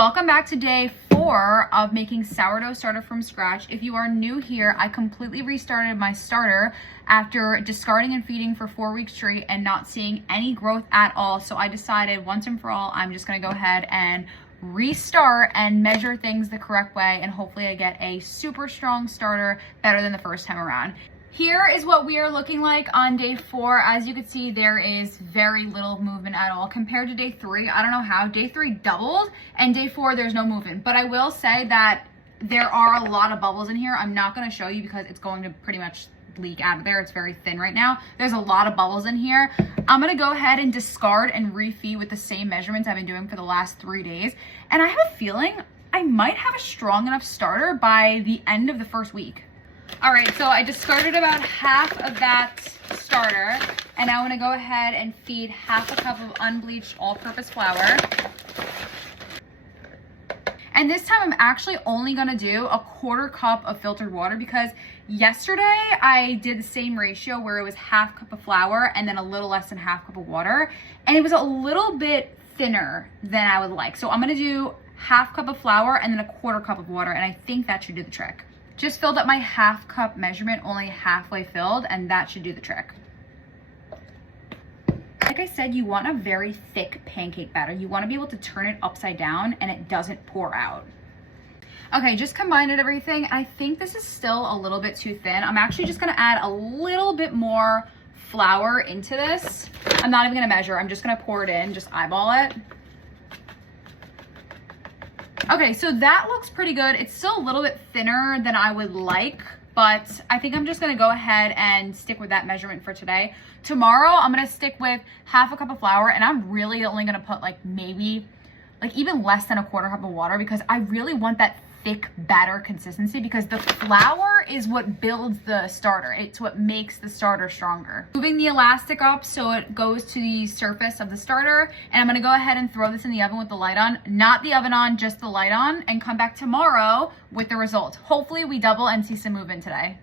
Welcome back to day 4 of making sourdough starter from scratch. If you are new here, I completely restarted my starter after discarding and feeding for 4 weeks straight and not seeing any growth at all. So I decided once and for all, I'm just gonna go ahead and restart and measure things the correct way, and hopefully I get a super strong starter, better than the first time around. Here is what we are looking like on day 4. As you can see, there is very little movement at all compared to day 3. I don't know how. Day 3 doubled, and day 4 there's no movement. But I will say that there are a lot of bubbles in here. I'm not going to show you because it's going to pretty much leak out of there. It's very thin right now. There's a lot of bubbles in here. I'm going to go ahead and discard and refeed with the same measurements I've been doing for the last 3 days. And I have a feeling I might have a strong enough starter by the end of the first week. All right, so I discarded about half of that starter, and now I'm gonna go ahead and feed half a cup of unbleached all-purpose flour. And this time I'm actually only gonna do a 1/4 cup of filtered water because yesterday I did the same ratio where it was half cup of flour and then a little less than half cup of water, and it was a little bit thinner than I would like. So I'm gonna do half cup of flour and then a 1/4 cup of water, and I think that should do the trick. Just filled up my half cup measurement, only halfway filled, and that should do the trick. Like I said, you want a very thick pancake batter. You want to be able to turn it upside down and it doesn't pour out. Okay, just combined everything. I think this is still a little bit too thin. I'm actually just gonna add a little bit more flour into this. I'm not even gonna measure, I'm just gonna pour it in, just eyeball it. Okay, so that looks pretty good. It's still a little bit thinner than I would like, but I think I'm just gonna go ahead and stick with that measurement for today. Tomorrow, I'm gonna stick with half a cup of flour, and I'm really only gonna put maybe even less than a 1/4 cup of water because I really want that thick batter consistency because the flour is what builds the starter. It's what makes the starter stronger. Moving the elastic up so it goes to the surface of the starter, and I'm gonna go ahead and throw this in the oven with the light on, not the oven on, just the light on, and come back tomorrow with the result. Hopefully we double and see some movement today.